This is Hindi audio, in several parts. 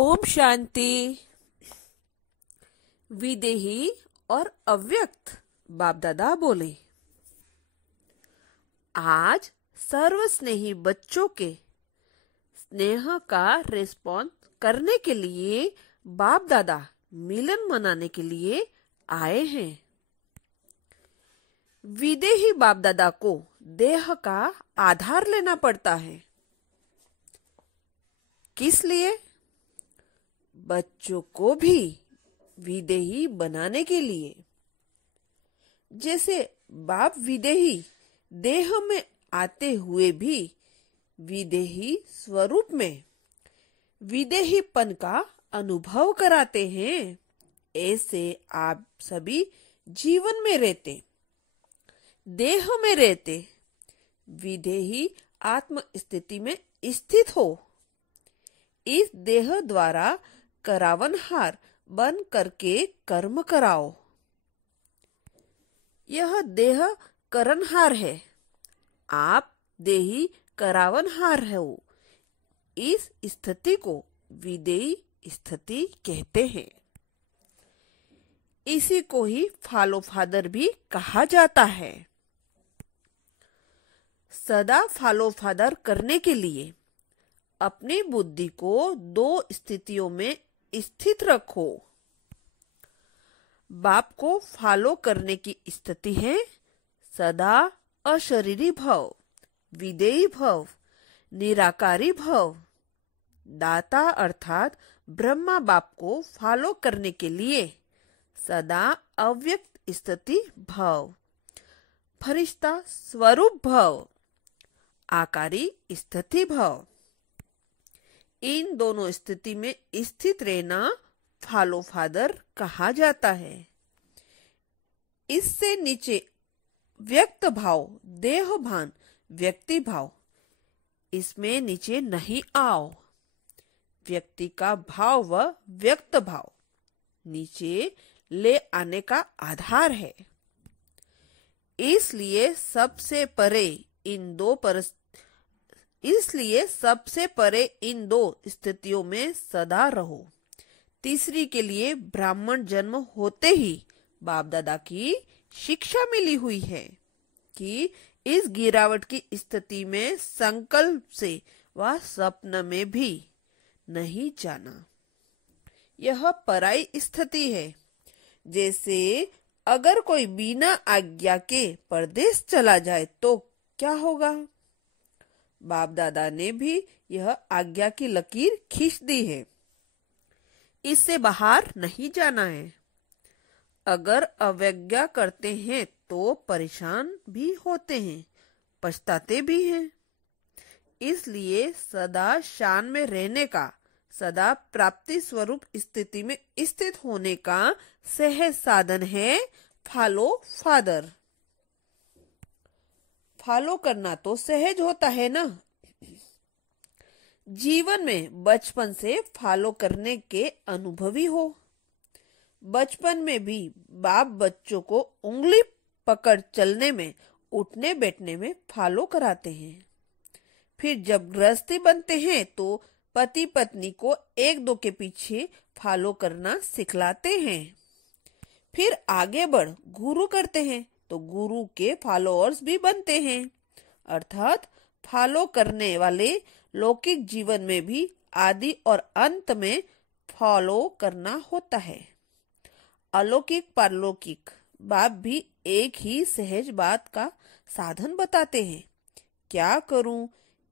ओम शांति। विदेही और अव्यक्त बाप दादा बोले, आज सर्वस्नेही बच्चों के स्नेह का रिस्पॉन्स करने के लिए बाप दादा मिलन मनाने के लिए आए हैं। विदेही बाप दादा को देह का आधार लेना पड़ता है। किस लिए? बच्चों को भी विदेही बनाने के लिए। जैसे बाप विदेही देह में आते हुए भी विदेही स्वरूप में विदेहीपन का अनुभव कराते हैं, ऐसे आप सभी जीवन में रहते, देह में रहते, विदेही आत्म स्थिति में स्थित हो। इस देह द्वारा करावनहार बन करके कर्म कराओ। यह देह करनहार है, आप देही करावनहार हो। इस स्थिति को विदेही स्थिति कहते हैं। इसी को ही फॉलो फादर भी कहा जाता है। सदा फॉलो फादर करने के लिए अपनी बुद्धि को दो स्थितियों में स्थित रखो। बाप को फॉलो करने की स्थिति है सदा अशरीरी भव, विदेही भव, निराकारी भव। दाता अर्थात ब्रह्मा बाप को फॉलो करने के लिए सदा अव्यक्त स्थिति भव, फरिश्ता स्वरूप भव, आकारी स्थिति भव। इन दोनों स्थिति में स्थित रहना फॉलो फादर कहा जाता है। इससे नीचे व्यक्त भाव, देह भान, व्यक्ति भाव, इसमें नीचे नहीं आओ। व्यक्ति का भाव व व्यक्त भाव नीचे ले आने का आधार है। इसलिए सबसे परे इन दो स्थितियों में सदा रहो। तीसरी के लिए ब्राह्मण जन्म होते ही बाप दादा की शिक्षा मिली हुई है कि इस गिरावट की स्थिति में संकल्प से व स्वप्न में भी नहीं जाना। यह पराई स्थिति है। जैसे अगर कोई बिना आज्ञा के परदेश चला जाए तो क्या होगा? बाप दादा ने भी यह आज्ञा की लकीर खींच दी है। इससे बाहर नहीं जाना है। अगर अवज्ञा करते हैं तो परेशान भी होते हैं, पछताते भी हैं। इसलिए सदा शान में रहने का, सदा प्राप्ति स्वरूप स्थिति में स्थित होने का सहज साधन है फॉलो फादर। फॉलो करना तो सहज होता है ना। जीवन में बचपन से फॉलो करने के अनुभवी हो। बचपन में भी बाप बच्चों को उंगली पकड़ चलने में, उठने बैठने में फॉलो कराते हैं। फिर जब गृहस्थी बनते हैं तो पति पत्नी को एक दो के पीछे फॉलो करना सिखलाते हैं। फिर आगे बढ़ गुरु करते हैं तो गुरु के फॉलोअर्स भी बनते हैं। अर्थात फॉलो करने वाले लौकिक जीवन में भी आदि और अंत में फॉलो करना होता है। अलौकिक पारलौकिक बाप भी एक ही सहज बात का साधन बताते हैं। क्या करूं,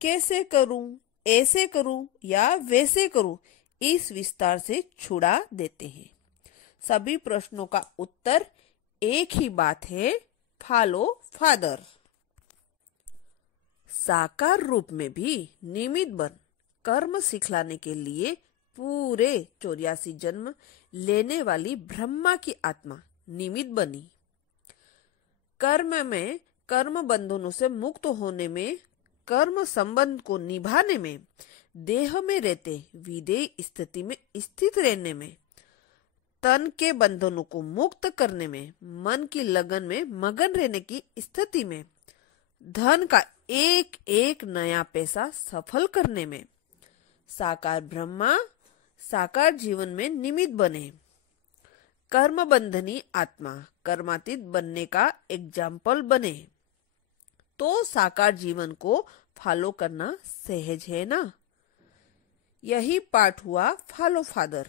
कैसे करूं, ऐसे करूं या वैसे करूं, इस विस्तार से छुड़ा देते हैं। सभी प्रश्नों का उत्तर एक ही बात है, फॉलो फादर। साकार रूप में भी निमित्त बन कर्म सिखलाने के लिए पूरे 84 जन्म लेने वाली ब्रह्मा की आत्मा निमित्त बनी। कर्म में, कर्म बंधनों से मुक्त होने में, कर्म संबंध को निभाने में, देह में रहते विदेही स्थिति में स्थित रहने में, तन के बंधनों को मुक्त करने में, मन की लगन में मगन रहने की स्थिति में, धन का एक एक नया पैसा सफल करने में, साकार ब्रह्मा साकार जीवन में निमित्त बने। कर्म बंधनी आत्मा कर्मातीत बनने का एग्जाम्पल बने तो साकार जीवन को फॉलो करना सहज है ना। यही पाठ हुआ फॉलो फादर।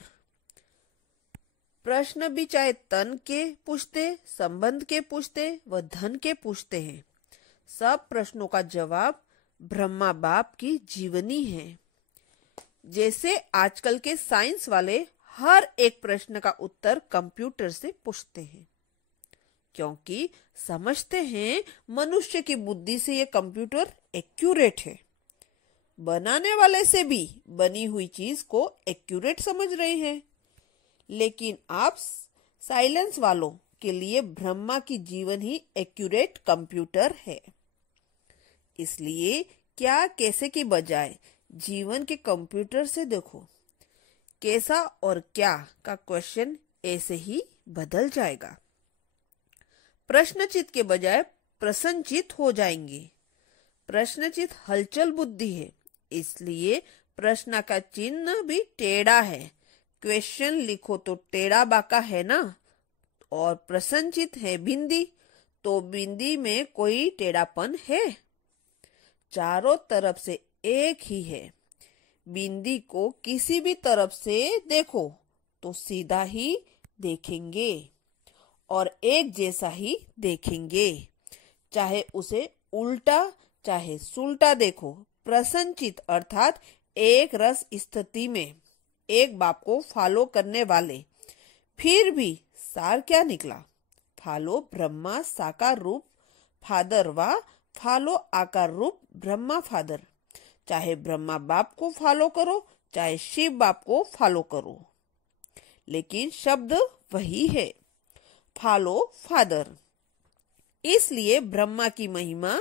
प्रश्न भी चाहे तन के पूछते, संबंध के पूछते व धन के पूछते हैं, सब प्रश्नों का जवाब ब्रह्मा बाप की जीवनी है। जैसे आजकल के साइंस वाले हर एक प्रश्न का उत्तर कंप्यूटर से पूछते हैं, क्योंकि समझते हैं मनुष्य की बुद्धि से ये कंप्यूटर एक्यूरेट है। बनाने वाले से भी बनी हुई चीज को एक्यूरेट समझ रहे हैं, लेकिन आप साइलेंस वालों के लिए ब्रह्मा की जीवन ही एक्यूरेट कंप्यूटर है। इसलिए क्या कैसे की बजाय जीवन के कंप्यूटर से देखो। कैसा और क्या का क्वेश्चन ऐसे ही बदल जाएगा। प्रश्नचित के बजाय प्रसन्नचित हो जाएंगे। प्रश्नचित हलचल बुद्धि है, इसलिए प्रश्न का चिन्ह भी टेढ़ा है। क्वेश्चन लिखो तो टेढ़ा बाका है ना, और प्रसन्नचित है बिंदी, तो बिंदी में कोई टेढ़ापन है? चारों तरफ से एक ही है। बिंदी को किसी भी तरफ से देखो तो सीधा ही देखेंगे और एक जैसा ही देखेंगे, चाहे उसे उल्टा चाहे सुल्टा देखो। प्रसन्नचित अर्थात एक रस स्थिति में एक बाप को फॉलो करने वाले। फिर भी सार क्या निकला? फॉलो ब्रह्मा साकार रूप फादर व फॉलो आकार रूप ब्रह्मा फादर। चाहे ब्रह्मा बाप को फॉलो करो चाहे शिव बाप को फॉलो करो, लेकिन शब्द वही है, फॉलो फादर। इसलिए ब्रह्मा की महिमा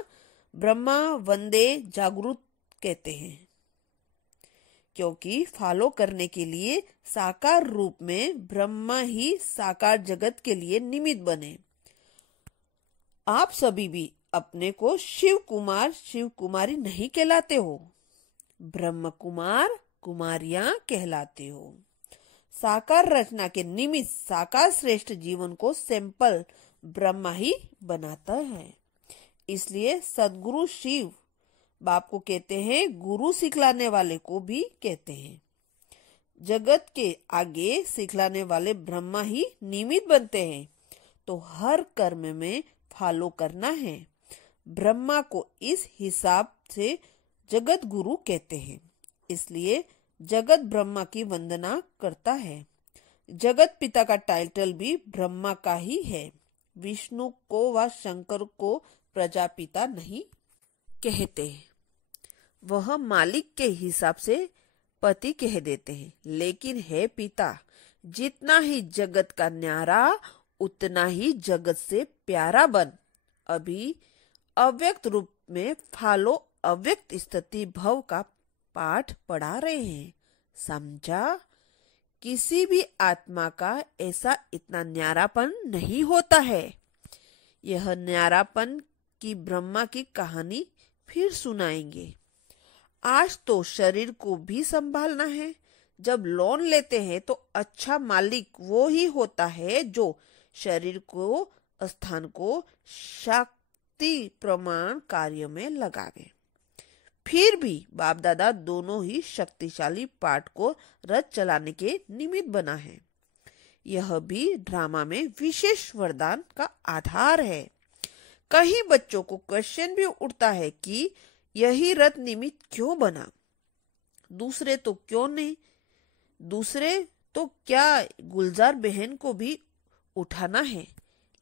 ब्रह्मा वंदे जागृत कहते हैं, क्योंकि फॉलो करने के लिए साकार रूप में ब्रह्मा ही साकार जगत के लिए निमित्त बने। आप सभी भी अपने को शिव कुमार शिव कुमारी नहीं कहलाते हो, ब्रह्म कुमार कुमारियां कहलाते हो। साकार रचना के निमित्त साकार श्रेष्ठ जीवन को सैंपल ब्रह्मा ही बनाता है। इसलिए सदगुरु शिव बाप को कहते हैं, गुरु सिखलाने वाले को भी कहते हैं। जगत के आगे सिखलाने वाले ब्रह्मा ही निमित्त बनते हैं, तो हर कर्म में फॉलो करना है। ब्रह्मा को इस हिसाब से जगत गुरु कहते हैं, इसलिए जगत ब्रह्मा की वंदना करता है। जगत पिता का टाइटल भी ब्रह्मा का ही है। विष्णु को व शंकर को प्रजापिता नहीं कहते, वह मालिक के हिसाब से पति कह देते हैं, लेकिन है पिता। जितना ही जगत का न्यारा उतना ही जगत से प्यारा बन। अभी अव्यक्त रूप में फॉलो अव्यक्त स्थिति भव का पाठ पढ़ा रहे हैं, समझा? किसी भी आत्मा का ऐसा इतना न्यारापन नहीं होता है। यह न्यारापन की ब्रह्मा की कहानी फिर सुनाएंगे। आज तो शरीर को भी संभालना है। जब लोन लेते हैं तो अच्छा मालिक वो ही होता है जो शरीर को स्थान को शक्ति प्रमाण कार्य में लगावे। फिर भी बाप दादा दोनों ही शक्तिशाली पाठ को रथ चलाने के निमित्त बना है। यह भी ड्रामा में विशेष वरदान का आधार है। कई बच्चों को क्वेश्चन भी उठता है कि यही रथ निमित्त क्यों बना, दूसरे तो क्यों नहीं? दूसरे तो क्या गुलजार बहन को भी उठाना है?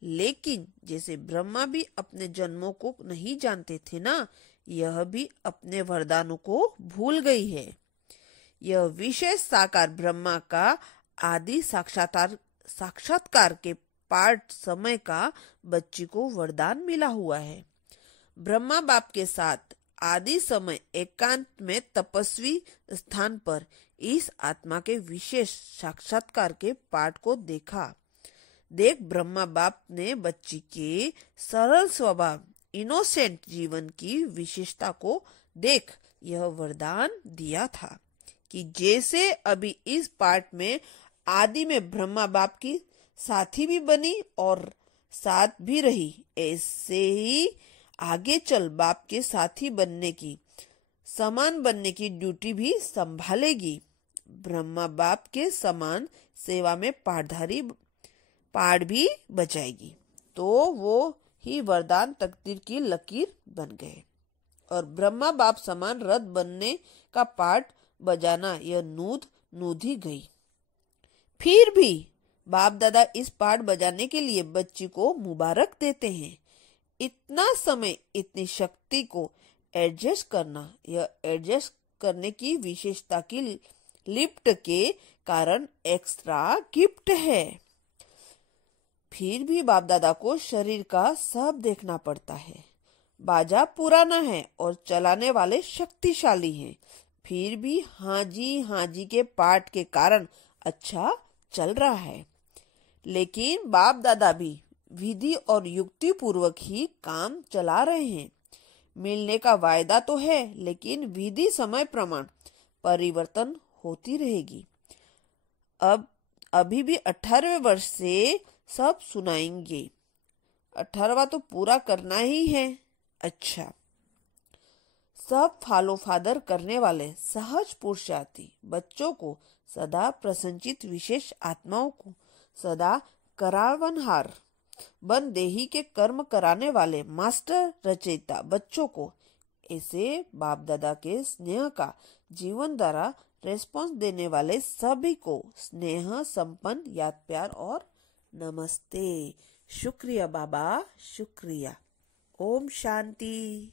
लेकिन जैसे ब्रह्मा भी अपने जन्मों को नहीं जानते थे ना, यह भी अपने वरदानों को भूल गई है। यह विशेष साकार ब्रह्मा का आदि साक्षात्कार के पाठ समय का बच्ची को वरदान मिला हुआ है। ब्रह्मा बाप के साथ आदि समय एकांत में तपस्वी स्थान पर इस आत्मा के विशेष साक्षात्कार के पाठ को देखा। देख ब्रह्मा बाप ने बच्ची के सरल स्वभाव इनोसेंट जीवन की विशेषता को देख यह वरदान दिया था। कि जैसे अभी इस पाठ में आदि में ब्रह्मा बाप की साथी भी बनी और साथ भी रही, ऐसे ही आगे चल बाप के साथी बनने की, समान बनने की ड्यूटी भी संभालेगी। ब्रह्मा बाप के समान सेवा में पाठ भी बजाएगी। तो वो ही वरदान तकदीर की लकीर बन गए और ब्रह्मा बाप समान रथ बनने का पाठ बजाना यह नूद ही गई। फिर भी बाप दादा इस पाठ बजाने के लिए बच्ची को मुबारक देते हैं। इतना समय इतनी शक्ति को एडजस्ट करना, यह एडजस्ट करने की विशेषता की लिफ्ट के कारण एक्स्ट्रा गिफ्ट है। फिर भी बाप दादा को शरीर का सब देखना पड़ता है। बाजा पुराना है और चलाने वाले शक्तिशाली हैं। फिर भी हाँ जी के पाठ के कारण अच्छा चल रहा है। लेकिन बाप दादा भी विधि और युक्ति पूर्वक ही काम चला रहे हैं। मिलने का वायदा तो है, लेकिन विधि समय प्रमाण परिवर्तन होती रहेगी। अभी भी 18वें वर्ष से सब सुनाएंगे। 18वां तो पूरा करना ही है। अच्छा, सब फॉलो फादर करने वाले सहज पुरुषार्थी बच्चों को सदा प्रसन्नचित विशेष आत्माओं को सदा करावनहार बन देही के कर्म कराने वाले मास्टर रचयिता बच्चों को ऐसे बाप दादा के स्नेह का जीवन द्वारा रेस्पॉन्स देने वाले सभी को स्नेह संपन्न याद प्यार और नमस्ते। शुक्रिया बाबा, शुक्रिया। ओम शांति।